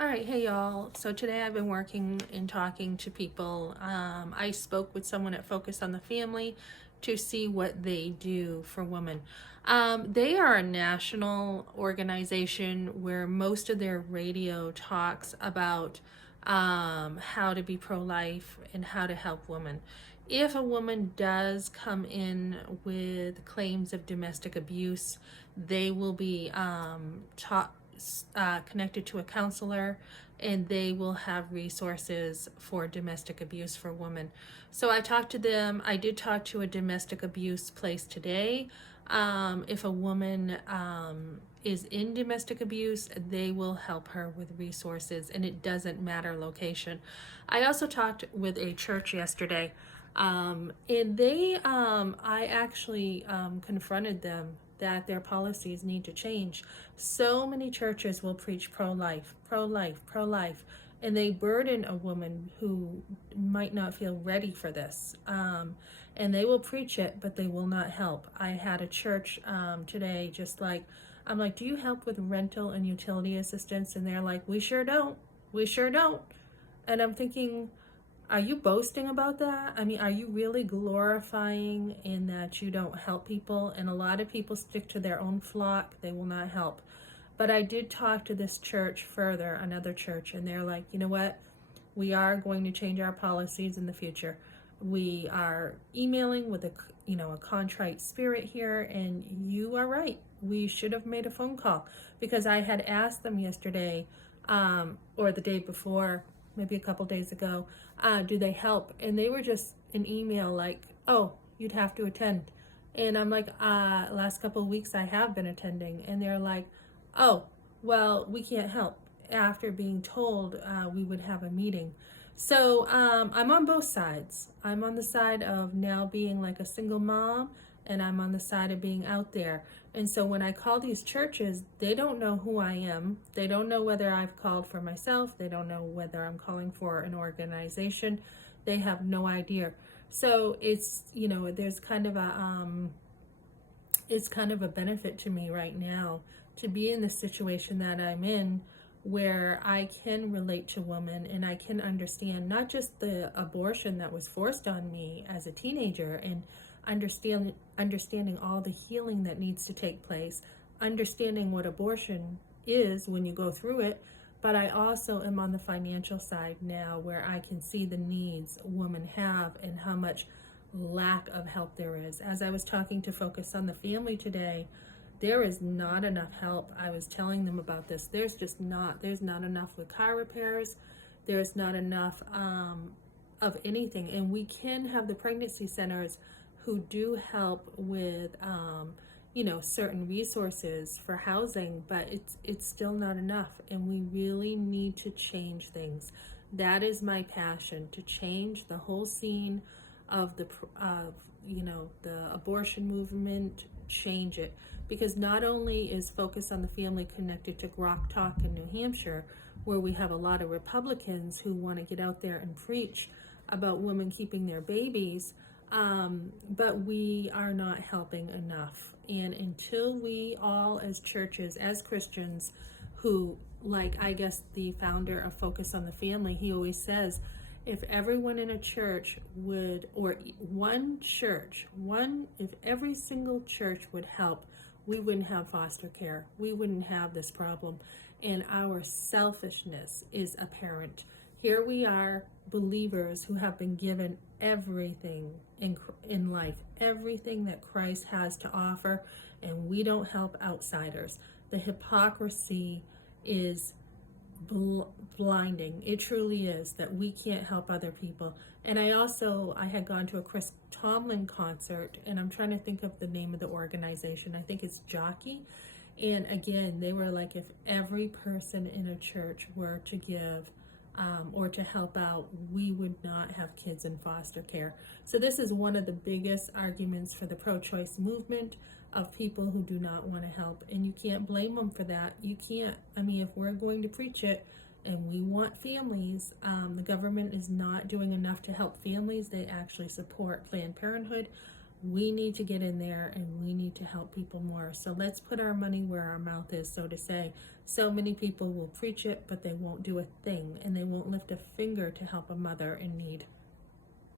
All right, hey y'all. So today I've been working and talking to people. I spoke with someone at Focus on the Family to see what they do for women. They are a national organization where most of their radio talks about how to be pro-life and how to help women. If a woman does come in with claims of domestic abuse, they will be taught connected to a counselor, and they will have resources for domestic abuse for women. So I talked to them. I did talk to a domestic abuse place today. If a woman is in domestic abuse, they will help her with resources, and it doesn't matter location. I also talked with a church yesterday, and I actually confronted them that their policies need to change. So many churches will preach pro-life, pro-life, pro-life, and they burden a woman who might not feel ready for this. And they will preach it, but they will not help. I had a church today, I'm like, do you help with rental and utility assistance? And they're like, we sure don't. We sure don't. And I'm thinking, are you boasting about that? I mean, are you really glorifying in that you don't help people? And a lot of people stick to their own flock. They will not help. But I did talk to this church further, another church, and they're like, you know what? We are going to change our policies in the future. We are emailing with a contrite spirit here, and you are right. We should have made a phone call, because I had asked them yesterday, or the day before, maybe a couple days ago, do they help? And they were just an email like, oh, you'd have to attend. And I'm like, last couple of weeks I have been attending. And they're like, oh, well, we can't help, after being told we would have a meeting. So I'm on both sides. I'm on the side of now being like a single mom, and I'm on the side of being out there. And so when I call these churches, they don't know who I am. They don't know whether I've called for myself. They don't know whether I'm calling for an organization. They have no idea. So it's, there's it's kind of a benefit to me right now to be in the situation that I'm in, where I can relate to women and I can understand not just the abortion that was forced on me as a teenager, and understanding all the healing that needs to take place, understanding what abortion is when you go through it, but I also am on the financial side now, where I can see the needs women have and how much lack of help there is. As I was talking to Focus on the Family today, there is not enough help. I was telling them about this. There's not enough with car repairs. There's not enough of anything. And we can have the pregnancy centers who do help with, certain resources for housing, but it's still not enough. And we really need to change things. That is my passion, to change the whole scene of the abortion movement, change it. Because not only is Focus on the Family connected to GrokTalk in New Hampshire, where we have a lot of Republicans who want to get out there and preach about women keeping their babies, but we are not helping enough. And until we all, as churches, as Christians, who, like, I guess the founder of Focus on the Family, he always says, if everyone in a church would, or if every single church would help, we wouldn't have foster care. We wouldn't have this problem. And our selfishness is apparent. Here we are, believers who have been given everything in life, everything that Christ has to offer, and we don't help outsiders. The hypocrisy is blinding. It truly is, that we can't help other people. And I had gone to a Chris Tomlin concert, and I'm trying to think of the name of the organization. I think it's Jockey. And again, they were like, if every person in a church were to give or to help out, we would not have kids in foster care. So this is one of the biggest arguments for the pro-choice movement, of people who do not want to help. And you can't blame them for that. You can't. I mean, if we're going to preach it and we want families, the government is not doing enough to help families. They actually support Planned Parenthood. We need to get in there and we need to help people more. So let's put our money where our mouth is, so to say. So many people will preach it, but they won't do a thing, and they won't lift a finger to help a mother in need.